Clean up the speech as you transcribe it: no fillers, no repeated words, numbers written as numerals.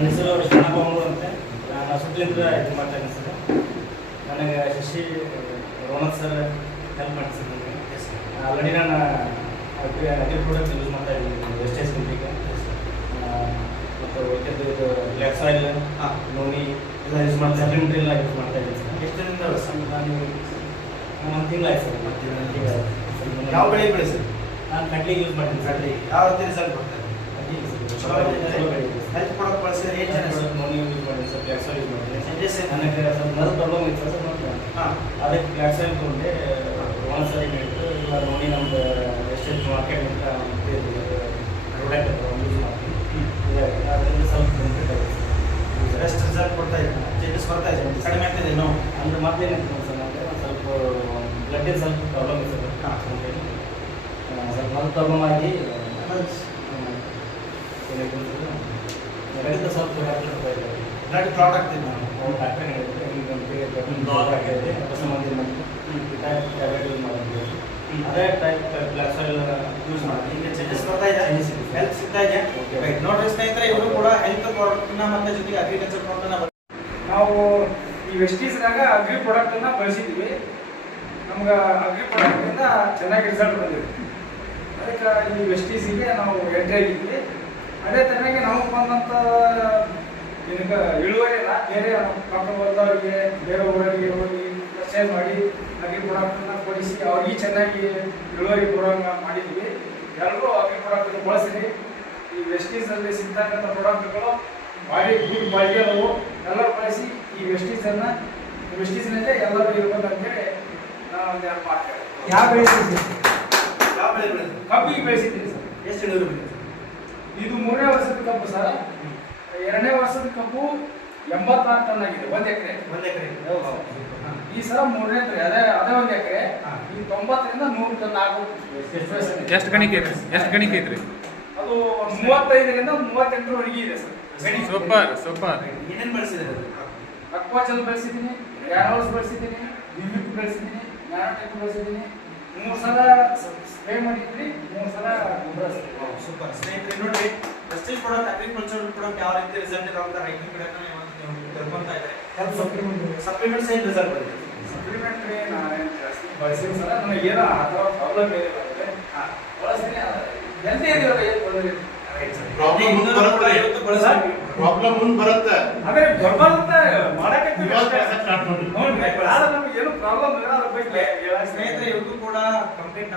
ನನ್ನ ಹೆಸರು ಶರಣಪ್ಪ ಅಂತ. ನಾನು ಸುತ್ತಲಿಂದ ಇದು ಮಾಡ್ತಾ ಇದ್ದೀನಿ ಸರ್. ನನಗೆ ಶಶಿ ರೋನಕ್ ಸರ್ ಹೆಲ್ಪ್ ಮಾಡಿ ಸರ್. ನನಗೆ ಆಲ್ರೆಡಿ ನಾನು ಅಗ್ರಿ ಪ್ರಾಡಕ್ಟ್ ಯೂಸ್ ಮಾಡ್ತಾ ಇದ್ದೀನಿ ವೆಸ್ಟೇಜ್ ಕಂಪ್ನಿಗೆ. ಮತ್ತು ಉಳಿಕೆದ್ದು ಇದು ಬ್ಲ್ಯಾಕ್ ಸಾಯಿಲ್ ನೋನಿ ಎಲ್ಲ ಯೂಸ್ ಮಾಡ್ತಾ ಸಪ್ಲಿಮೆಂಟ್ರಿ ಎಲ್ಲ ಯೂಸ್ ಮಾಡ್ತಾ ಇದ್ದೀನಿ ಸರ್. ಎಷ್ಟು ದಿನದಿಂದ ಸರ್ ನಾನು ಒಂದು ತಿಂಗಳಾಯ್ತು ಸರ್. ಮತ್ತು ಯಾವ ಬೆಳೆ ಬೆಳೆ ಸರ್? ನಾನು ಕಡ್ಲಿಗೆ ಯೂಸ್ ಮಾಡ್ತೀನಿ ಸರ್. ಯಾವ ರೀತಿ ರಿಸಲ್ಟ್ ಬರ್ತಾರೆ? ಹೆಲ್ತ್ ಪ್ರಾಡಕ್ಟ್ ಬಳಸಿದ್ರೆ ಏನು ಚೆನ್ನಾಗಿ ನೋನಿ ಯೂಸ್ ಮಾಡಿದ್ದೀನಿ ಸರ್. ಬ್ಲ್ಯಾಕ್ ಸಾಯಿಲ್ ಯೂಸ್ ಮಾಡಿದ್ದೀನಿ. ನನಗೆ ನನಗೆ ಸ್ವಲ್ಪ ಮೊದಲು ಪ್ರಾಬ್ಲಮ್ ಇತ್ತು ಸರ್. ಅದಕ್ಕೆ ಬ್ಲ್ಯಾಕ್ ಸಾಯಿಲ್ ತೊಗೊಂಡೆ ಒಂದು ಸರಿ ಮಾಡಿತ್ತು. ಇವಾಗ ನೋಡಿ ನಮ್ದು ವೆಸ್ಟೇಜ್ ಮಾರ್ಕೆಟ್ನಿಂದ ಪ್ರಾಡಕ್ಟ್ ಯೂಸ್ ಮಾಡ್ತೀನಿ. ಅದರಿಂದ ಸ್ವಲ್ಪ ಬೆನಿಫಿಟ್ ಆಗಿದೆ ಸರ್. ಬೆಸ್ಟ್ ರಿಸಲ್ಟ್ ಕೊಡ್ತಾ ಇದೆ, ಚೇಂಜಸ್ ಬರ್ತಾ ಇದೆ, ಕಡಿಮೆ ಆಗ್ತಿದೆ ಇನ್ನೂ ಅಂದರೆ ಮತ್ತೇನಿತ್ತು ಸರ್ ಅಂದರೆ ಒಂದು ಸ್ವಲ್ಪ ಬ್ಲಡ್ಡಿನ ಸ್ವಲ್ಪ ಪ್ರಾಬ್ಲಮ್ ಇದೆ ಸರ್. ಸ್ವಲ್ಪ ಮೊದಲು ಪ್ರಾಬ್ಲಮ್ ಆಗಿ ಏನಾಗಿತ್ತು ಸ್ವಲ್ಪ ಬ್ಲಡ್ ಕ್ಲಾಟ್ ಆಗ್ತಿದೆ ನಾನು ಅವ್ರು ಡಾಕ್ಟರ್ ಹೇಳಿದ್ರೆ ಈಗ ಹೊಸ ಮಂದಿ ಟ್ಯಾಬ್ಲೆಟ್ ಯೂಸ್ ಮಾಡಿದ್ವಿ. ಅದೇ ಟೈಪ್ ಬ್ಲ್ಯಾಕ್ ಸಾಯಿಲ್ ಯೂಸ್ ಮಾಡಿ ಈಗ ಚೇಂಜಸ್ ಬರ್ತಾ ಇದೆ, ಹೆಲ್ತ್ ಸಿಗ್ತಾ ಇದೆ. ನೋಡ್ರಿ ಸ್ನೇಹಿತರೆ, ಇವರು ಕೂಡ ಹೆಲ್ತ್ ಪ್ರಾಡಕ್ಟ್ನ ಮತ್ತೆ ಜೊತೆಗೆ ಅಗ್ರಿಕಲ್ಚರ್ ಪ್ರಾಡಕ್ಟ್ನ ನಾವು ಈ ವೆಸ್ಟೀಸ್ನಾಗ ಅಗ್ರಿ ಪ್ರಾಡಕ್ಟನ್ನು ಬಳಸಿದ್ವಿ. ನಮ್ಗೆ ಅಗ್ರಿ ಪ್ರಾಡಕ್ಟಿಂದ ಚೆನ್ನಾಗಿ ರಿಸಲ್ಟ್ ಬಂದಿದೆ. ಅದಕ್ಕೆ ಈ ವೆಸ್ಟೀಸಿಗೆ ನಾವು ಎಂಟ್ರಿ ಆಗಿದ್ವಿ. ಅದೇ ತರನಾಗಿ ನಾವು ಬಂದಂಥ ಇದಕ್ಕೆ ಇಳುವರಿನ ಬೇರೆ ಪಕ್ಕ ಬಂದವರಿಗೆ ಬೇರೆ ಊರಿಗೆ ಹೋಗಿ ಪರ್ಚೇಸ್ ಮಾಡಿ ಅಗ್ರಿ ಪ್ರಾಡಕ್ಟನ್ನು ಕೊಡಿಸಿ ಅವ್ರಿಗೆ ಚೆನ್ನಾಗಿ ಇಳುವರಿ ಕೊಡುವಂಗೆ ಮಾಡಿದ್ವಿ. ಎಲ್ಲರೂ ಅಗ್ರಿ ಪ್ರಾಡಕ್ಟನ್ನು ಬಳಸಿರಿ. ಈ ವೆಸ್ಟೀಸಲ್ಲಿ ಸಿಗ್ತಕ್ಕಂಥ ಪ್ರಾಡಕ್ಟ್ಗಳು ಭಾರಿ ಗುಡ್ ಕ್ವಾಲಿಟಿ ಅದಾವು. ಎಲ್ಲರೂ ಬಳಸಿ ಈ ವೆಸ್ಟೀಸ್ನಲ್ಲೇ ಎಲ್ಲರೂ ಇರ್ಬೋದು ಅಂತೇಳಿ ನಾನು ಒಂದು ಎರಡು ಮಾತು ಹೇಳ್ತೀನಿ. ಯಾವ ಬೆಳೆ ಯಾವ ಬೆಳೆ ಬೆಳೆದು ಕಬ್ಬಿಗೆ ಬೆಳೆಸಿದ್ದೀನಿ ಸರ್. ಎಷ್ಟು ಇಳುವರಿ ಬಂದಿದೆ? ಇದು 3ನೇ ವರ್ಷದ ಕಬ್ಬು ಸರ್. 2ನೇ ವರ್ಷದ ಕಬ್ಬು 86 ಟನ್ ಆಗಿದೆ ಒಂದು ಎಕರೆ. ಈ ಸಲ 3ನೇ ಅದೇ 1 ಎಕರೆ. ಈ 90ರಿಂದ 100 ಟನ್ ಆಗುತ್ತೆ. ಎಷ್ಟು ಗಣಿಕೆ ಐತ್ರಿ? ಅದು 35ರಿಂದ 38ರವರೆಗೆ ಇದೆ ಸರ್. ಸೂಪರ್. ಏನೇನು ಬಳಸಿದ್ರೆ? ಅಕ್ವಾಜಲ್ ಬೆಳೆಸಿದ್ದೀನಿ, ಗ್ಯಾನೋಲ್ಸ್ ಬೆಳೆಸಿದ್ದೀನಿ, ವಿವಿಕ್ ಬೆಳೆಸಿದ್ದೀನಿ, ನ್ಯಾನೋಟೆಕ್ ಬೆಳೆಸಿದ್ದೀನಿ. 3 ಸಲ ಸ್ಪ್ರೇ ಮಾಡಿದ್ವಿ, 3 ಸಲ ಗೊಬ್ಬರ. ಸೂಪರ್. ಸ್ನೇಹಿತರೆ ನೋಡ್ರಿ, ವೆಸ್ಟೇಜ್ ಪ್ರಾಡಕ್ಟ್ ಅಗ್ರಿಕಲ್ಚರ್ ಪ್ರಾಡಕ್ಟ್ ಯಾವ ರೀತಿ ರಿಸಲ್ಟ್ ಇದೆ ಅಂತ ರೈತರು ಕೂಡ ತಿಳ್ಕೊಂತಾ ಇದ್ದಾರೆ. ಹೆಲ್ತ್ ಸಪ್ಲಿಮೆಂಟ್ಸ್ ಏನು ರಿಸಲ್ಟ್ ಬಂದಿದೆ? ಸಪ್ಲಿಮೆಂಟ್ರಿ ನಾನೇನು ಜಾಸ್ತಿ ಬಳಸಿಲ್ಲ ಸರ್. ನನಗೆ ಏನೋ ಆ ಥರ ಪ್ರಾಬ್ಲಮ್ ಏನಿಲ್ಲ ಅಂದರೆ ಬಳಸ್ತೀನಿ. ಹೆಲ್ತಿ ಇದೆಯಲ್ಲ, ಏನು ತೊಂದರೆ ಇಲ್ಲ. ಪ್ರಾಬ್ಲಮ್ ಮುಂದೆ ಬರುತ್ತೆ. ಅದೇ ಬರ್ಬಾರ್ದಂತ ಮಾಡಕ್ಕೆ ಸ್ಟಾರ್ಟ್ ಮಾಡಿ ನಮ್ಗೆ ಏನು ಪ್ರಾಬ್ಲಮ್ ಇಲ್ಲ. ಅದ್ರ ಬಗ್ಗೆ ಸ್ನೇಹಿತರೆ ಇವ್ರಿಗೂ ಕೂಡ ಕಂಪ್ಲೇಂಟ್